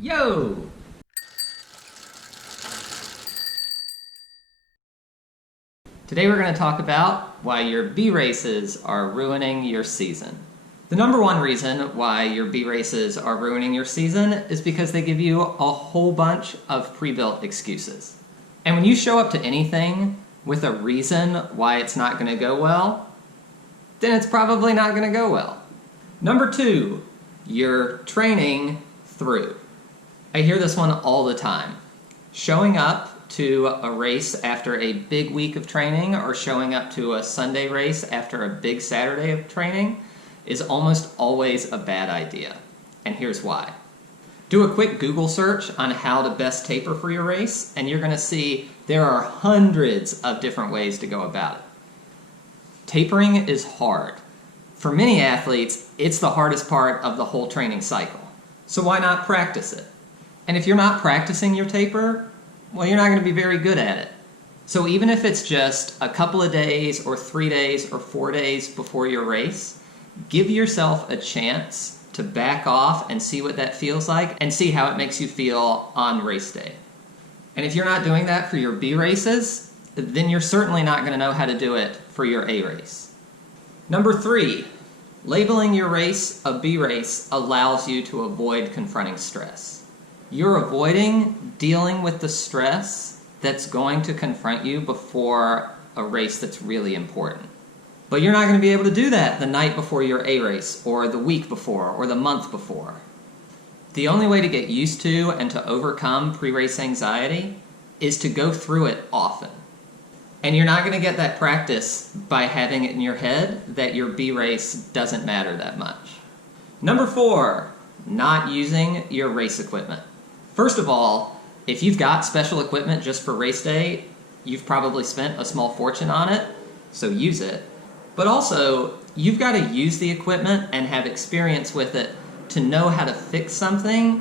Yo! Today we're going to talk about why your B races are ruining your season. The number one reason why your B races are ruining your season is because they give you a whole bunch of pre-built excuses. And when you show up to anything with a reason why it's not going to go well, then it's probably not going to go well. Number two, you're training through. I hear this one all the time. Showing up to a race after a big week of training or showing up to a Sunday race after a big Saturday of training is almost always a bad idea. And here's why. Do a quick Google search on how to best taper for your race, and you're going to see there are hundreds of different ways to go about it. Tapering is hard. For many athletes, it's the hardest part of the whole training cycle. So why not practice it? And if you're not practicing your taper, well, you're not going to be very good at it. So even if it's just a couple of days or 3 days or 4 days before your race, give yourself a chance to back off and see what that feels like and see how it makes you feel on race day. And if you're not doing that for your B races, then you're certainly not going to know how to do it for your A race. Number three, labeling your race a B race allows you to avoid confronting stress. You're avoiding dealing with the stress that's going to confront you before a race that's really important. But you're not going to be able to do that the night before your A race, or the week before, or the month before. The only way to get used to and to overcome pre-race anxiety is to go through it often. And you're not going to get that practice by having it in your head that your B race doesn't matter that much. Number four, not using your race equipment. First of all, if you've got special equipment just for race day, you've probably spent a small fortune on it, so use it. But also, you've got to use the equipment and have experience with it to know how to fix something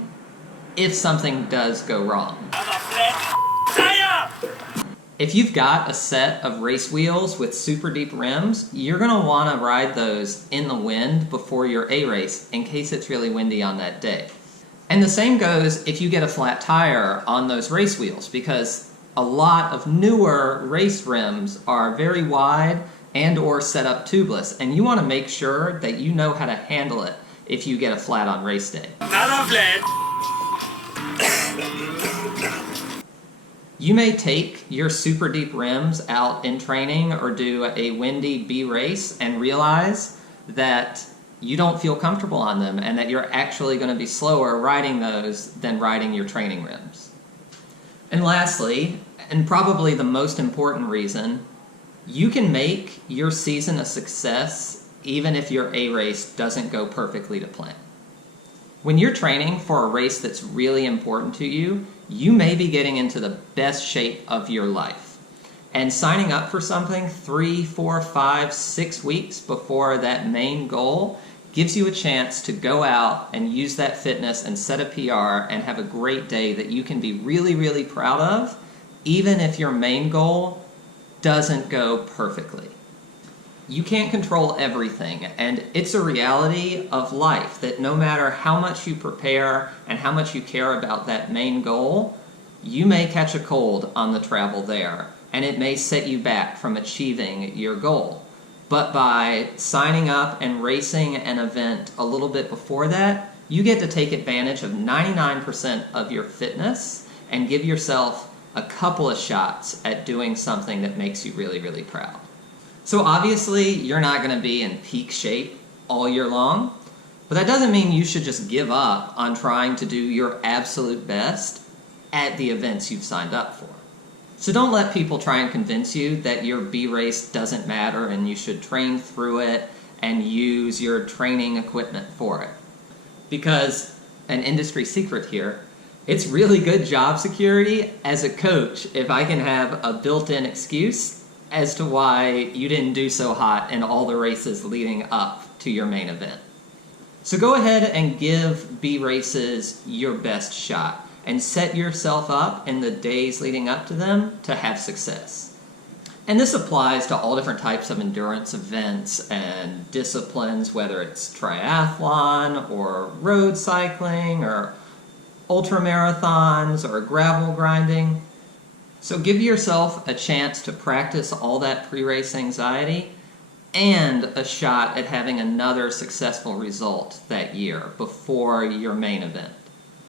if something does go wrong. If you've got a set of race wheels with super deep rims, you're going to want to ride those in the wind before your A race in case it's really windy on that day. And the same goes if you get a flat tire on those race wheels, because a lot of newer race rims are very wide and or set up tubeless, and you want to make sure that you know how to handle it if you get a flat on race day. You may take your super deep rims out in training or do a windy B race and realize that you don't feel comfortable on them and that you're actually going to be slower riding those than riding your training rims. And lastly, and probably the most important reason, you can make your season a success even if your A race doesn't go perfectly to plan. When you're training for a race that's really important to you, you may be getting into the best shape of your life. And signing up for something 3, 4, 5, 6 weeks before that main goal gives you a chance to go out and use that fitness and set a PR and have a great day that you can be really, really proud of, even if your main goal doesn't go perfectly. You can't control everything, and it's a reality of life that no matter how much you prepare and how much you care about that main goal, you may catch a cold on the travel there, and it may set you back from achieving your goal. But by signing up and racing an event a little bit before that, you get to take advantage of 99% of your fitness and give yourself a couple of shots at doing something that makes you really, really proud. So obviously, you're not going to be in peak shape all year long, but that doesn't mean you should just give up on trying to do your absolute best at the events you've signed up for. So don't let people try and convince you that your B race doesn't matter and you should train through it and use your training equipment for it. Because, an industry secret here, it's really good job security as a coach if I can have a built-in excuse as to why you didn't do so hot in all the races leading up to your main event. So go ahead and give B races your best shot and set yourself up in the days leading up to them to have success. And this applies to all different types of endurance events and disciplines, whether it's triathlon or road cycling or ultra marathons or gravel grinding. So give yourself a chance to practice all that pre-race anxiety and a shot at having another successful result that year before your main event.